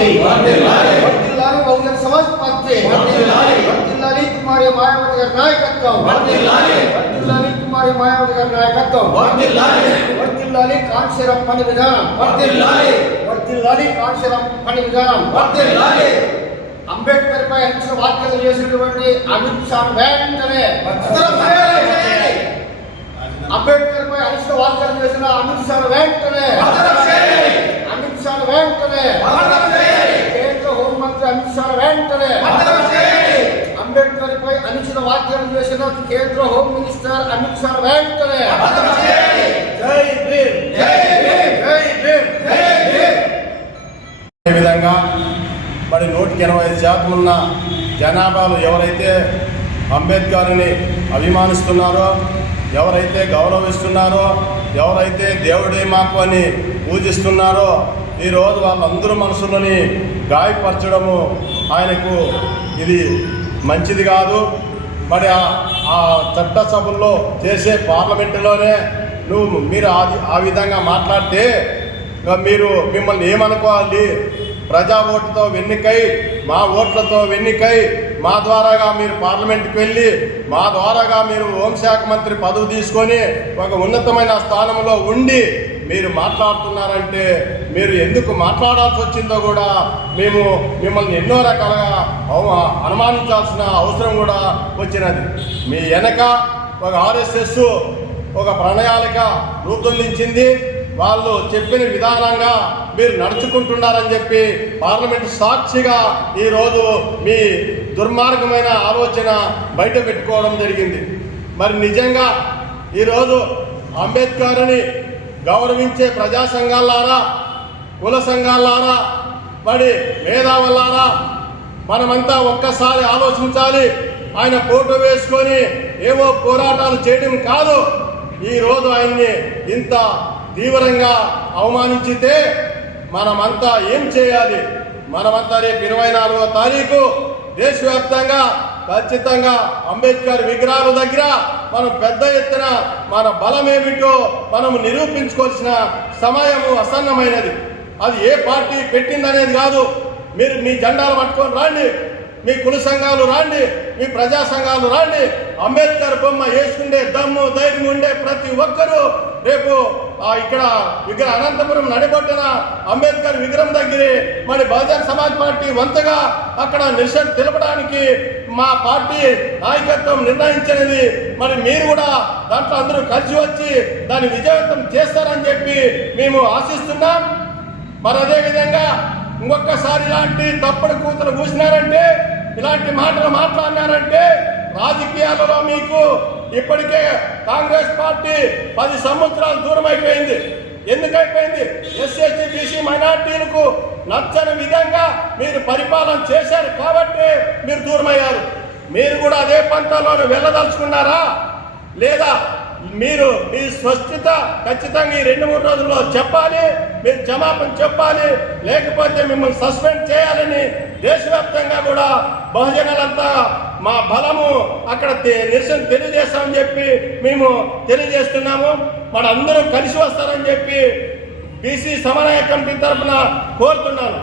Party, వర్ధిల్లాలి Bahujan Samaj party, వర్ధిల్లాలి కుమారి మాయావతి గారి నాయకత్వం, వర్ధిల్లాలి కుమారి మాయావతి గారి నాయకత్వం, వర్ధిల్లాలి కాన్షీరాం పని విధానం, వర్ధిల్లాలి కాన్షీరాం పని విధానం, అంబేద్కర్ పై అనుచిత వ్యాఖ్యలు చేసినటువంటి అమిత్ షా వెంటనే అంబేద్కర్ పై అనుచిత వ్యాఖ్యలు చేసిన అమిత్ షా వెంటనే కేంద్ర హోంమంత్రి అమిత్ షా వెంటనే అంబేద్కర్ పై అనుచిత వ్యాఖ్యలు చేసిన కేంద్ర హోం మినిస్టర్ అమిత్ షా వెంటనే జై భీమ్ జై భీమ్ జై భీమ్ జై భీమ్. ఈ విధంగా మరి 185% ఉన్న జనాభాలు ఎవరైతే అంబేద్కర్ని అభిమానిస్తున్నారో, ఎవరైతే గౌరవిస్తున్నారో, ఎవరైతే దేవుడే మాకు అని పూజిస్తున్నారో, ఈరోజు వాళ్ళందరూ మనసులని గాయపరచడము ఆయనకు ఇది మంచిది కాదు. మరి ఆ చట్టసభల్లో చేసే పార్లమెంటులోనే మీరు ఆ విధంగా మాట్లాడితే మిమ్మల్ని ఏమనుకోవాలి? ప్రజా ఓటుతో వెన్నికై, మా ఓట్లతో వెన్నికై, మా ద్వారాగా మీరు పార్లమెంట్కి వెళ్ళి, మా ద్వారాగా మీరు హోంశాఖ మంత్రి పదవి తీసుకొని ఒక ఉన్నతమైన స్థానంలో ఉండి మీరు మాట్లాడుతున్నారంటే మీరు ఎందుకు మాట్లాడాల్సి వచ్చిందో కూడా మేము మిమ్మల్ని ఎన్నో రకాలుగా అనుమానించాల్సిన అవసరం కూడా వచ్చినది. మీ వెనక ఒక ఆర్ఎస్ఎస్ ఒక ప్రణాళిక రూపొందించింది. వాళ్ళు చెప్పిన విధానంగా మీరు నడుచుకుంటున్నారని చెప్పి పార్లమెంట్ సాక్షిగా ఈరోజు మీ దుర్మార్గమైన ఆలోచన బయట పెట్టుకోవడం జరిగింది. మరి నిజంగా ఈరోజు అంబేద్కర్ని గౌరవించే ప్రజా సంఘాలారా, కుల సంఘాలారా, మరి మేధావులారా, మనమంతా ఒక్కసారి ఆలోచించాలి. ఆయన ఫోటో వేసుకొని ఏవో పోరాటాలు చేయడం కాదు. ఈరోజు ఆయన్ని ఇంత తీవ్రంగా అవమానించితే మనమంతా ఏం చేయాలి? మనమంతా రేపు 24వ తారీఖు దేశవ్యాప్తంగా ఖచ్చితంగా అంబేద్కర్ విగ్రహాల దగ్గర మనం పెద్ద ఎత్తున మన బలం ఏమిటో మనం నిరూపించుకోవాల్సిన సమయము అసన్నమైనది. అది ఏ పార్టీ పెట్టిందనేది కాదు. మీరు మీ జెండాలు పట్టుకొని రండి, మీ కుల సంఘాలు రండి, మీ ప్రజా సంఘాలు రండి. అంబేద్కర్ బొమ్మ వేసుకుండే దమ్ము ధైర్యం ఉండే ప్రతి ఒక్కరూ రేపు ఇక్కడ అనంతపురం నడిబొడ్డున అంబేద్కర్ విగ్రహం దగ్గరే మరి బహుజన సమాజ్ పార్టీ వంతగా అక్కడ నిరసన తెలపడానికి మా పార్టీ నాయకత్వం నిర్ణయించినది. మరి మీరు కూడా దాంట్లో అందరూ కలిసి వచ్చి దాన్ని విజయవంతం చేస్తారని చెప్పి మేము ఆశిస్తున్నాం. మరి అదేవిధంగా ఇంకొకసారి ఇలాంటి తప్పుడు కూతురు కూసినారంటే, ఇలాంటి మాటలు మాట్లాడినారంటే రాజకీయాలలో మీకు ఇప్పటికే కాంగ్రెస్ పార్టీ 10 సంవత్సరాలు దూరం అయిపోయింది. ఎందుకైపోయింది? ఎస్సీ బీసీ మైనార్టీలకు నచ్చని విధంగా మీరు పరిపాలన చేశారు కాబట్టి మీరు దూరమయ్యారు. మీరు కూడా అదే పంటలో వెళ్ళదలుచుకున్నారా లేదా? మీరు మీ స్పష్టత ఖచ్చితంగా ఈ 2-3 రోజుల్లో చెప్పాలి. మీరు క్షమాపణ చెప్పాలి, లేకపోతే మిమ్మల్ని సస్పెండ్ చేయాలని దేశవ్యాప్తంగా కూడా బహుజనులంతా మా బలము అక్కడ నిరసన తెలియజేస్తామని చెప్పి మేము తెలియజేస్తున్నాము. మన అందరూ కలిసి వస్తారని చెప్పి బీసీ సమన్వయ కమిటీ తరఫున కోరుతున్నాను.